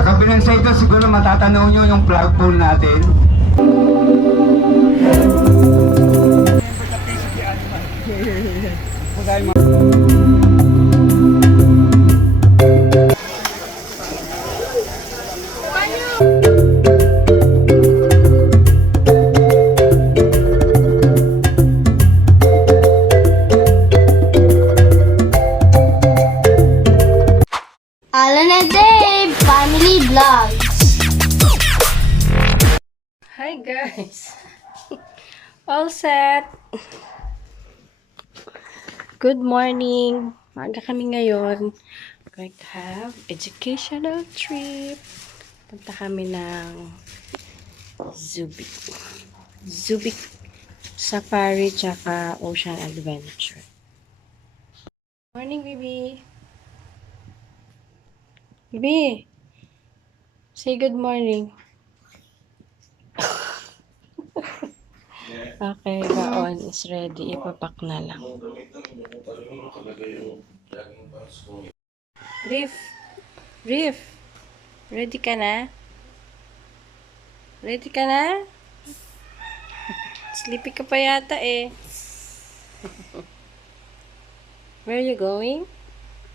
Sa kabilang side ito, siguro matatanaw nyo yung flagpole natin. Alan and Dave Family Vlogs. Hi guys! All set! Good morning! Maaga kami ngayon. Going to have educational trip. Punta kami ng Zubik Safari tsaka Ocean Adventure. Morning, baby! Baby! Say good morning. Okay, baon is ready. Ipapak na lang. Riff, ready ka na? Ready ka na? Sleepy ka pa yata eh. Where are you going?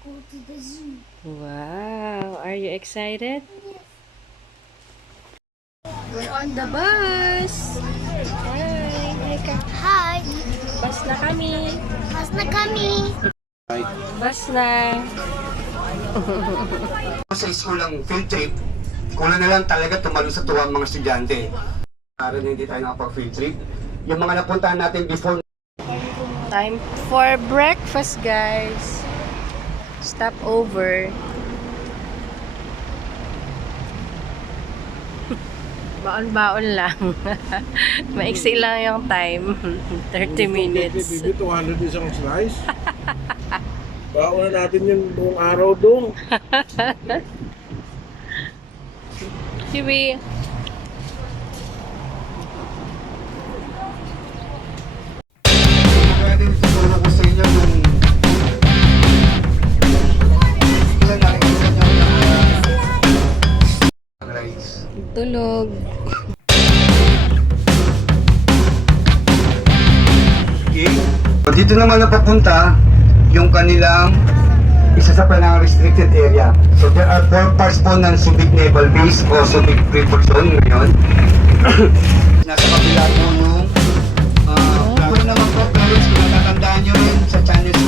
Go to the zoo. Wow, are you excited? We're on the bus. Hi, Hi. bus na kami. Mas na kami. Bus na. Sa school ang field trip, kulang na lang talaga tumalon sa tuwa ang mga estudyante. Para na hindi tayo nakapag-field trip. Yung mga napuntahan natin before. Time for breakfast, guys. Stop over. Baon-baon lang. Maiksi lang yung time. 30 minutes. Bibi, 200 isang slice. Baon na natin yung buong araw doon. Kiwi. Pwede siguro ko sa inyo yung ilan nakikita nyo na rice. Tulog. Okay. So, dito naman napapunta yung kanilang isa sa panang restricted area. So there are 4 parts po ng Subic Naval Base o Subic River Zone ngayon. Nasa kabila po yung ano naman po, pero kung natatandaan nyo rin sa channels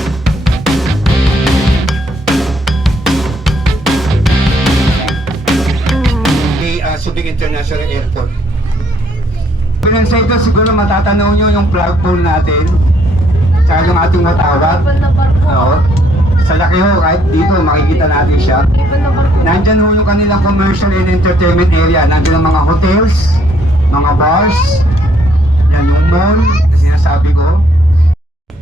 ni Subic International Airport. Pinang sa ito, siguro matatanaw nyo yung flagpole natin tsaka yung ating watawat. Oo. Sa laki ho, kahit dito makikita natin siya. Nandyan ho yung kanilang commercial and entertainment area. Nandyan ang mga hotels, mga bars, yan yung mall, sinasabi ko.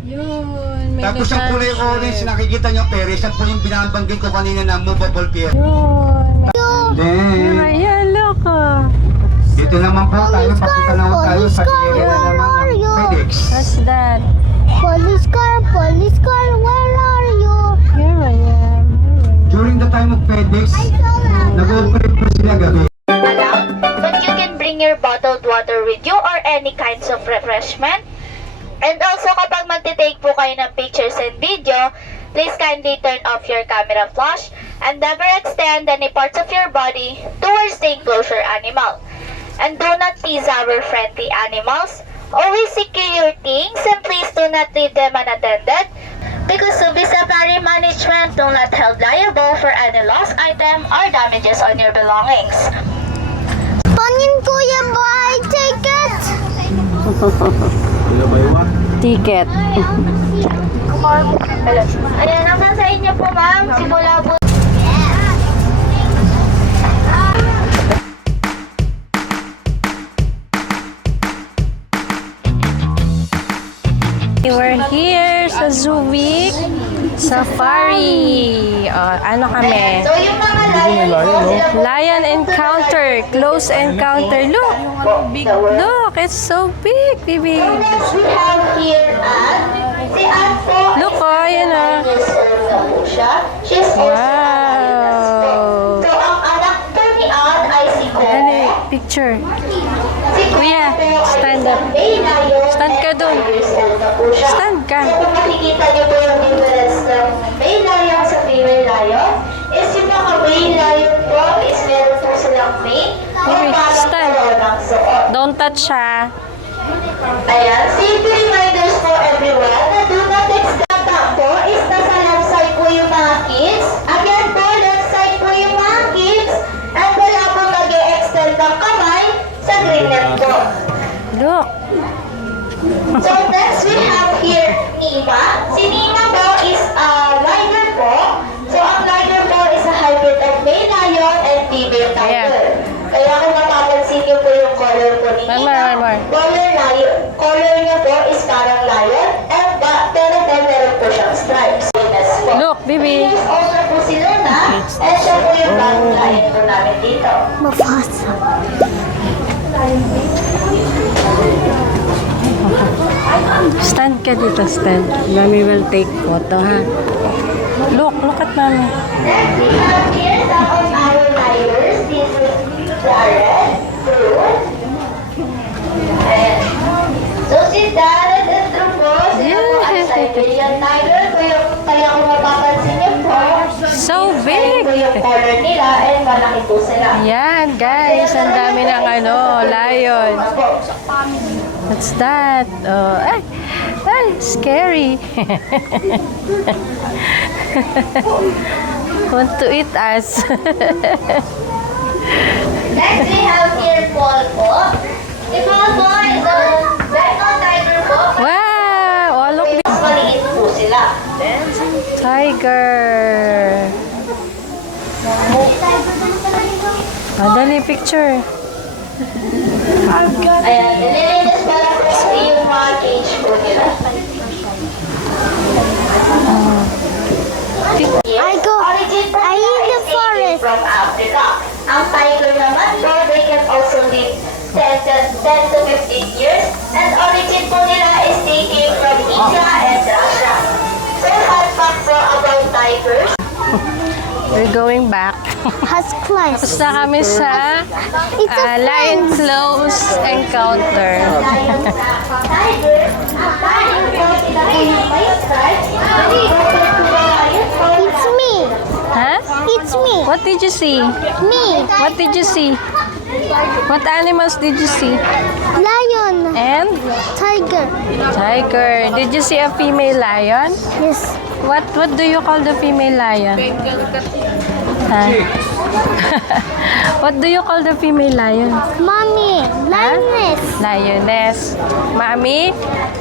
Yun. May Tapos yung kulay orange, nakikita nyo, Paris, yan po yung binabanggit ko kanina na movable pier. Yun. Then, Ayan, look. dito naman po tayo, papunta na ho tayo sa area na naman ng FedEx. What's that? Police car, where are you? Here I am. During the time of FedEx, nag-operate po sila gabi. Alam, but you can bring your bottled water with you or any kinds of refreshment. And also, kapag magte-take po kayo ng pictures and video, please kindly turn off your camera flash and never extend any parts of your body towards the enclosure animal. And do not tease our friendly animals. Always secure your things and please do not leave them unattended because Subic Safari Management do not held liable for any lost item or damages on your belongings. Panin kuya buy ticket. Ticket. Ayan, nasa sa inyo po ma'am, simula po. We're here sa Zubik Safari. Ano kami? So yung mga Lion encounter. Close encounter. Look. Look, it's so big, baby. next we have here si Anne po. Look, oh, yun oh. Years old na po siya. She's also Wow. So ang anak po Picture. Kuya, stand up. Stand ka dun. Stand ka. So kung makikita niyo po yung difference ng male lion sa female lion, is yung mga male lion po is meron po silang mane o Okay, parang stand. karoon ng suot. Don't touch siya. Ayan, safety reminders for everyone na do not extend po is nasa left side po yung mga kids. Again po, left side po yung mga kids. At wala po nag-extend ng kamay sa green net po. Look. So next we have here Nima. Si Nima po is a liger po. So ang liger po is a hybrid of male lion and female tiger. Kaya kung mapapansin niyo po yung color po ni Nima, One more. color niya po is parang lion and pero po meron po siyang stripes. Look, baby. Yes, also po si Luna and siya po yung bagong lion po namin dito. Mufasa. Stand ka dito, stand. Mommy will take photo, ha? Look at mommy. Next, we have here some of our tigers. This is Jared, Drew. Ayan. So, si Jared and Drew po, sila po ang Siberian tiger. Kaya kung mapapansin niyo po, So ayan big. po yung color nila and malaki po sila. Yan, guys. Ang dami ng lion. What's that? Oh, ay, scary. Want to eat us. Next, we have here Paul po. Si Paul po is a Bengal tiger po. Wow! Oh, look. Mas maliit po sila. Tiger. Oh, dali, picture. Ayan, nililinis pa lang po yung mga cage po nila. Origin po I nila in the is native forest. from Africa. Ang tiger naman po, they can also live 10 to 15 years. And origin po nila is they came from India and Russia. So, fun fact po about tigers. We're going back. Has class. Tapos na kami sa It's a lion friend. close encounter. Lion sa tiger, ang lion po, sila po yung may stripes. Compared to the lion po, It's me. Huh? It's me. What did you see? Me. What did you see? What animals did you see? Lion. And Tiger. tiger. Did you see a female lion? Yes. What do you call the female lion? Huh? What do you call the female lion? Mommy. Lioness. Lioness. Mami?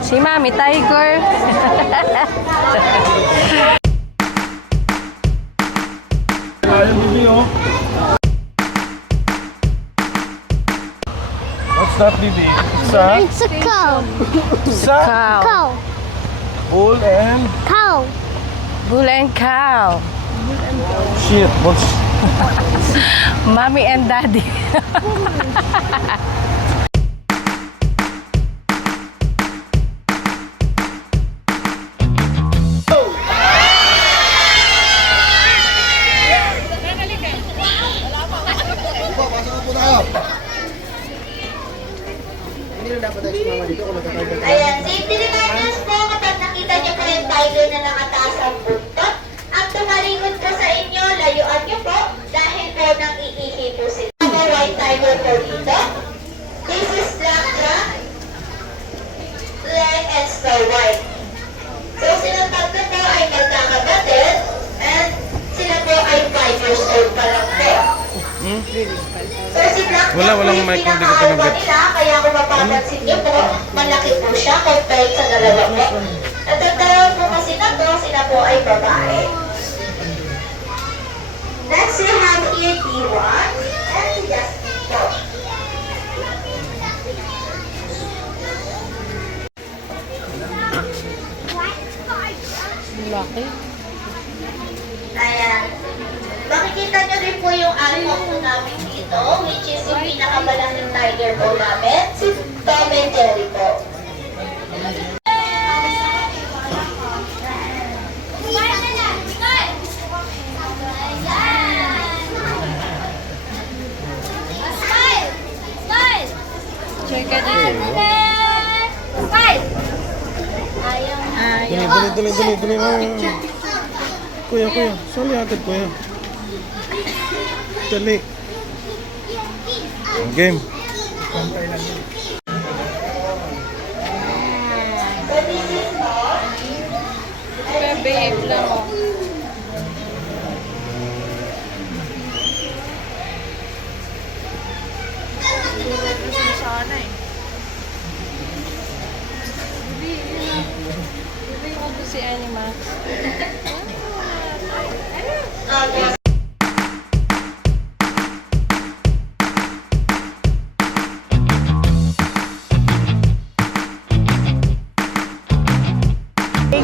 Si Mami, tiger. Ayun, bibi, oh. What's that, bibi? It's a cow. Sa Cow. Cow. bull and Cow. Bull and cow. shit. What's Mommy and daddy. ayan, safety reminders po kapag nakita niyo po yung tiger na nakataas ang buntot. Ang tumalikod po sa inyo, layuan niyo po dahil po nang iihi po sila. Mga white tiger po dito. This is black drum, black and snow white. So silang tatlo po ay magkakapatid and sila po ay 5 years old pa lang po. So si Black Walang po yung mic, hindi ko pinaka-alpha tinanggap. nila, kaya kung mapapansin niyo po, malaki po siya compared sa dalawa po. At ang dalawa po kasi na to, sila po ay babae. Next, we have here T1 and si Justin po. Ayan. Makikita nyo rin po yung alpha po namin dito, which is yung pinakamalaking tiger po namin, si Tom and Jerry po. ka dyan. Dali. Kuya. Sali agad, kuya. Dali. Game. Behave lang mo. Sana eh. Bibi ko si Animax.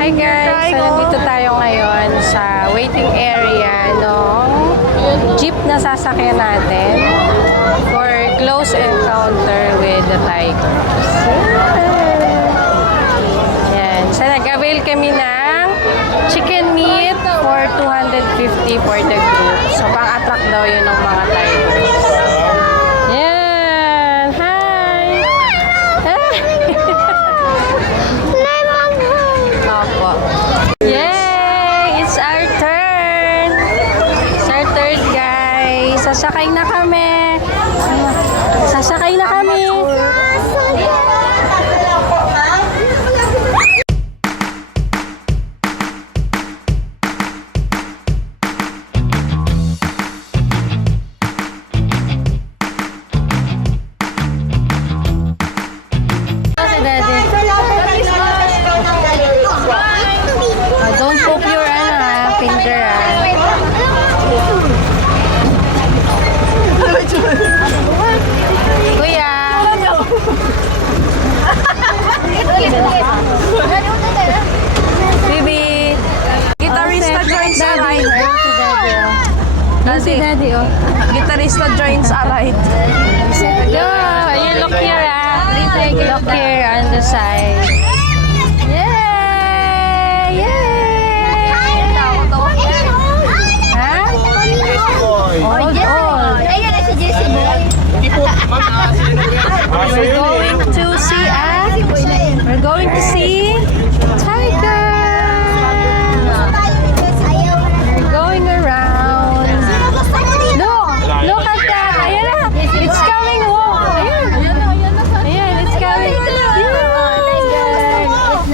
Hi guys! So, nandito tayo ngayon sa waiting area ng jeep na sasakyan natin for close encounter with the tigers. Yan. So, nag-avail kami ng chicken meat for 250 for the group. So, pang-attract daw yun ng mga tigers. Yan! Hi! Opo. Yay! It's our turn! It's our turn, guys! Sasakay na kami! Sasakay na kami! Don't poke your finger. Kuya. Bibi. Guitarista joins a ride. Si Daddy, oh. Guitarista joins a ride. Go! You look here, Look here on the side. Yay! Yay! Ha? Old. Ayun na si Jessie Boy. We're going to see tiger. We're going around. Look at that. Ayan na. It's coming. Oh, ayan, it's coming.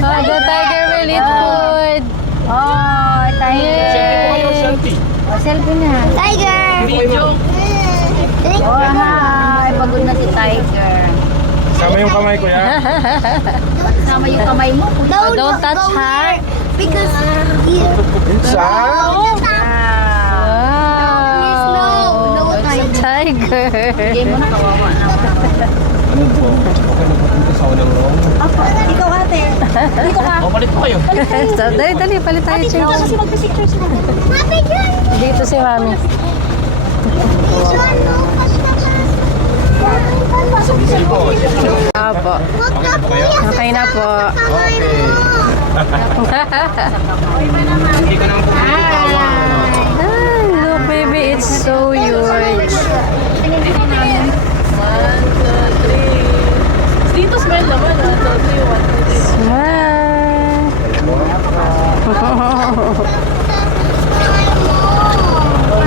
Oh, the tiger will eat food. Oh, tiger. Oh, selfie na. Tiger! Oh, hi. Pagod na si Tiger. Sama yung kamay, kuya. Sama yung kamay mo. Oh, don't touch her. Because Inside. No, It's a tiger. Hindi mo na kawawa na. Ikaw ate. Dito ka. So, dali, palit tayo. Ate, dito kasi magpipicture sila. Happy John! Dito si Mami. Apo. Okay na po. Ay, look baby, it's so huge. Dito smell naman. 1, 2, 3, 1, 2, 3. Smile.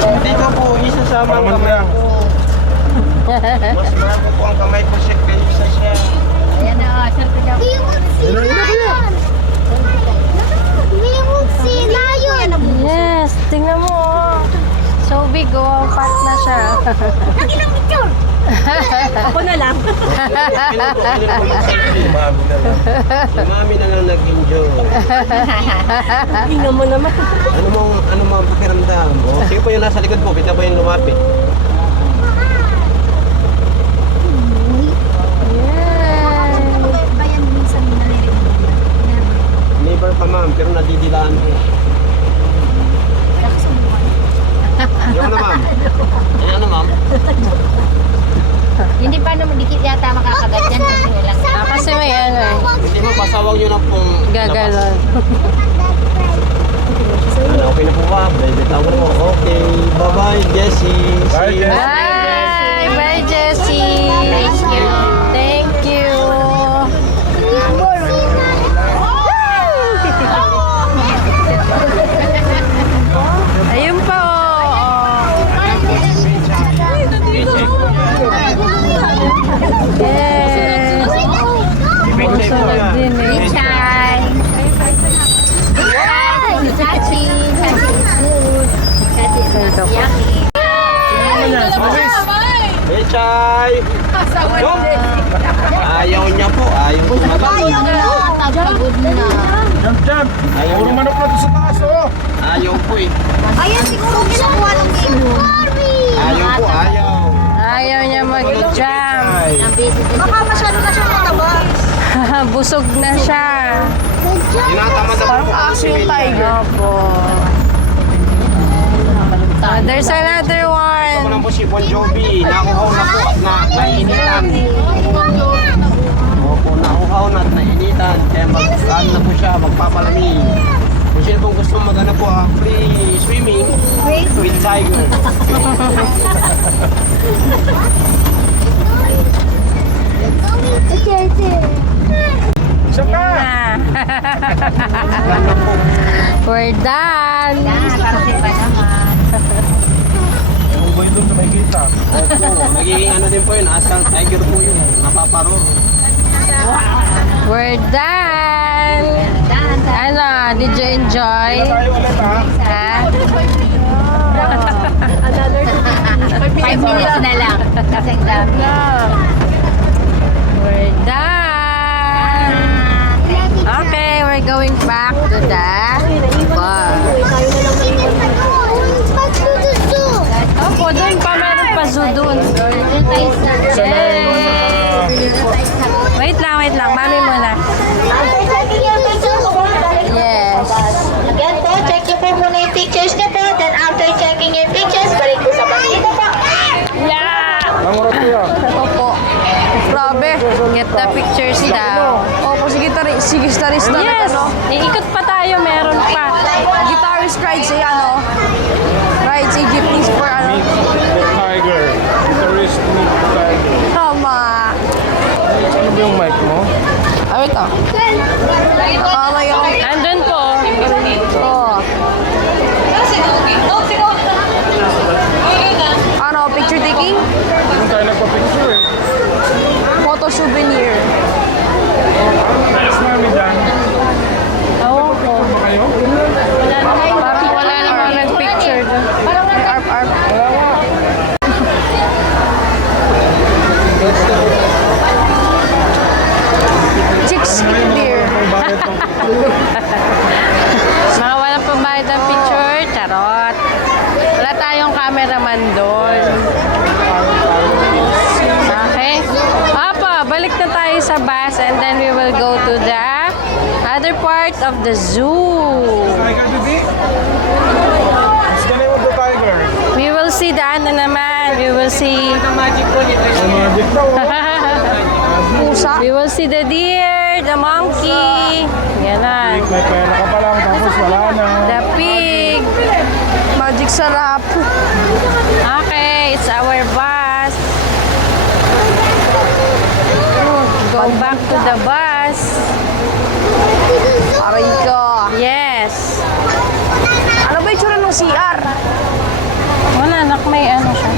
Hindi ko po isasama ang kamay ko. Mas marami po ang kamay ko siya kayo sa siya. Ayan na, selfie daw. He will see lion! He will see lion! Yes, tingnan mo. Oh. So big, oh. Fat na siya. Nagilang picture! Ako na lang. Si Mami na lang nag-enjoy. Tingnan mo naman. Ano mo ang pakiramdam? O, sige po yung nasa likod po, kita po yung lumapit. Bayan minsan nalirinig. Neighbor pa ma'am, pero nadidilaan po. Yung ano ma'am? Yung ano ma'am? Hindi pa naman dikit yata makakagat yan kasi wala. Kasi may ano eh. Hindi mo, pasawag nyo na pong Gagalon. Ano, okay na po ba? Baby, tawag mo. Okay, bye-bye, Jessie. Bye, See you. Jessie. Bye! Bye, Jessie! Thank you! Pechay! Go! Ayaw niya po, ayaw po Ayaw na. Pagod na. Jump, jump! Puro manok na doon sa taas, oh! Ayaw po eh. Ayan, siguro kinukuha ng game. Ayaw po, ayaw. Ayaw niya mag-jump. Baka masyado na siya mataba. Busog na siya. Tinatamad na po Aso yung tiger. Opo. There's another Ako one. lang po si Bon Jovi. Nakuhaw na po at nainitan. Opo, nakuhaw na at nainitan. Kaya mag-ano na po siya, magpapalamig. Kung sino pong gusto magana po, free swimming with tiger. Isa pa! Ganda po. We're done. Yung boy doon na may kita. Opo, nagiging ano din po yun, asal tiger po yun. Napaparol. We're done. Ano, did you enjoy? Tayo ulit ha. Ha? 5 minutes na lang. Kasi ang dami. We're done. Okay, we're going back to the bar. Opo, doon pa meron pa zoo doon. Wait lang. Mami muna. Yes. Again po, check niyo po muna yung pictures niyo po. Then after checking your pictures, balik po sa bandito po. Nangurot ko yan. Opo. Grabe. Get the pictures daw. Opo, si guitarist na Yes. ano. Iikot pa tayo. Meron pa. Guitarist rides si ano. Rides si jeepneys for ano. The tiger. Guitarist meet the tiger. Tama. Ano ba yung mic mo? Ah, wait ah. Tama yung... Andun po. Oh. Ano, picture taking? Doon tayo nagpa-picture eh. Photo souvenir. Yes, mami dyan. Oo po. Ba kayo? Parang wala namang nag-picture doon. Arp. Chicks beer. Mga walang pambayad ng picture. Charot. Wala tayong cameraman doon. Okay? Papa, balik na tayo sa bus and then we will go to the other part of the zoo. Tiger, baby? What's the name of the tiger? We will see the ano naman. We will see... Oh, magic daw, oh. Pusa. We will see the deer, the monkey. Ganon. May pera ka pa lang, tapos wala na. The pig. Magic sarap. Okay, it's our bus. Go back to the bus. Aray ko. Yes. Ano ba yung tsura ng CR? Wala, anak, may ano siya.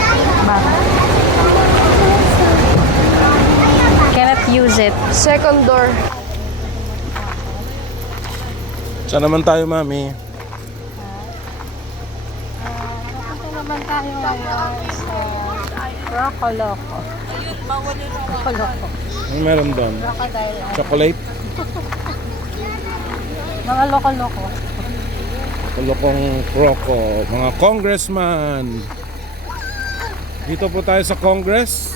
Cannot use it. Second door. Saan naman tayo, mami? Ito naman tayo ngayon sa Rocoloko. Rocoloko. Ano meron doon? Crocodile. Chocolate? Mga loko-loko. Kulokong kroko. Mga congressman. Dito po tayo sa Congress.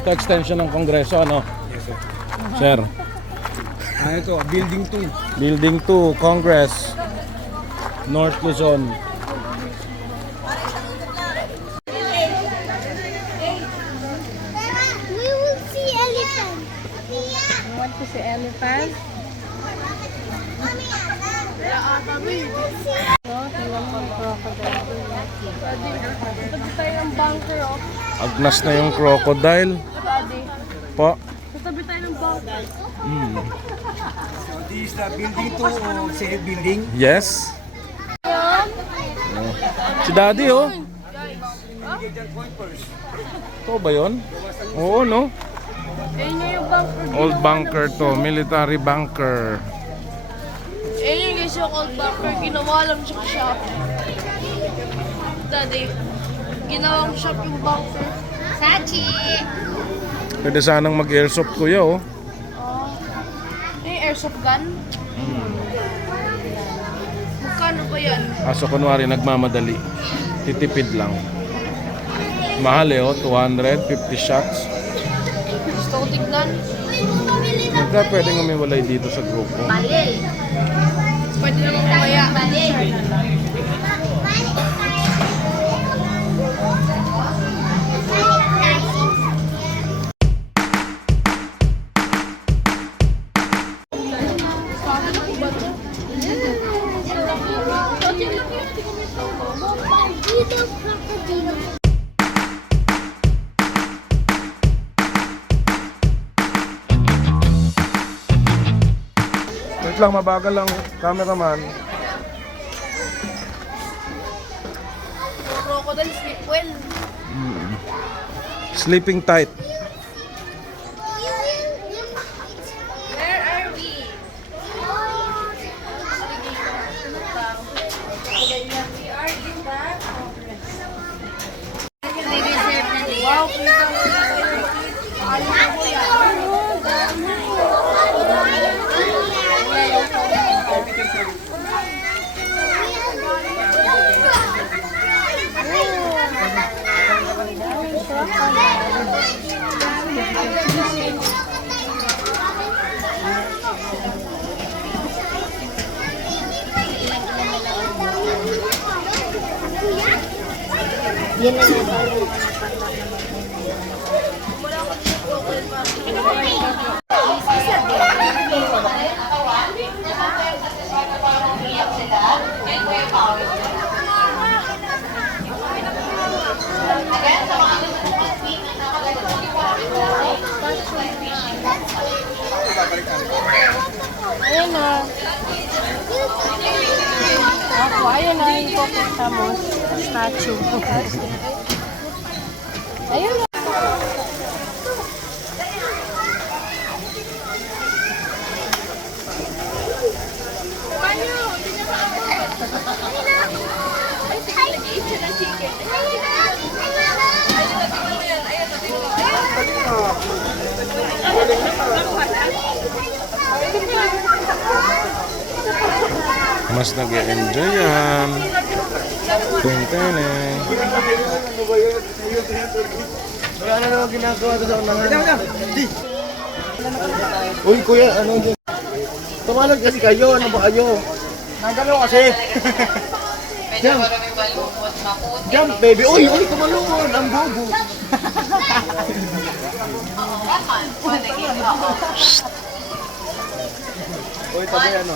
Ito extension ng Kongreso, ano? Yes, sir. Sir. Ito, building 2. Building 2, Congress. North Luzon. We will see elephant. You want to see elephant? We will see. Agnas na yung crocodile. Po. Tatabi tayo ng bunker. So this is the building 2 of said building. Yes. Si Daddy, oh. Ito ba yun? Oo, no? Ayun yung bunker. Old bunker to, military bunker. Ayun yung guys yung old bumper. Ginawa lang siyang shop. Daddy, ginawang shop yung bumper. Sachi! Pwede sanang mag-airsoft kuya oh. Yung airsoft gun? Magkano ba yan? Aso kunwari nagmamadali. Titipid lang. Mahal eh oh, 250 shots. Gusto ko tignan. Magka pwedeng umiwalay dito sa grupo. Mali! Pwede naman mamaya. Mali! Wait lang, mabagal lang cameraman. Crocodile sleep well. Sleeping tight. Where are we? We are in the wow, kita mo na kayo. Ano po yan? Yan na natin. Ayan na. Ako, ayan na. Yung pupunta mo. Statue. Ayun na. Mas nag-enjoy yan. Tintene. Ano naman ginagawa doon sa unahan? Uy kuya, ano dyan? Tumalag kasi kayo, ano ba kayo? Nagano kasi. Jump! Jump baby! Uy! Uy! Tumalungon! Ang bobo! Uy, tabi ano?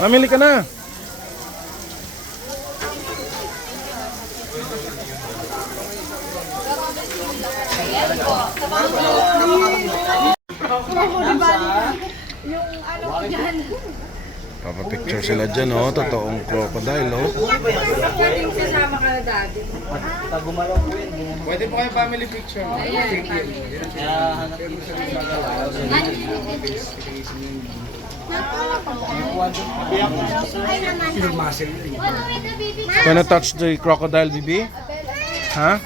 Mamili ka na. Papapicture sila dyan, oh. Totoong crocodile, oh. Pwede po kayo family picture. Gonna touch the crocodile, Bibi? Ha?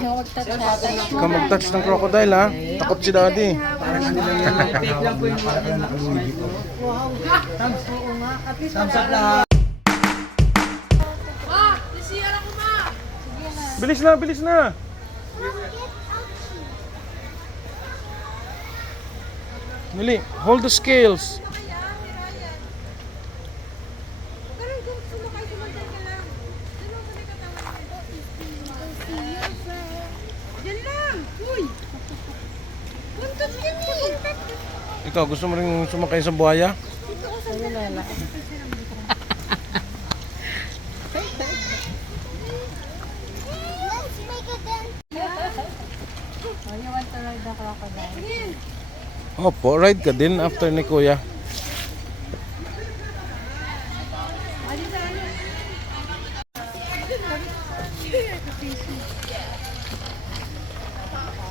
Ikaw mag-touch ng crocodile, ha? Takot si Daddy. Bilis na, bilis na! Mili, hold the scales. Ikaw, gusto mo rin sumakay sa buhaya? Opo, ride ka din after ni Kuya.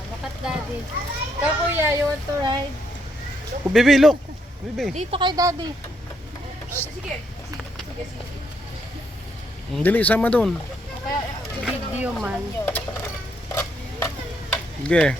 Look at Daddy. Ikaw, Kuya, you want to ride? Oh, baby, look. Baby. Dito kay daddy. Dili, sama doon. Video man. Sige.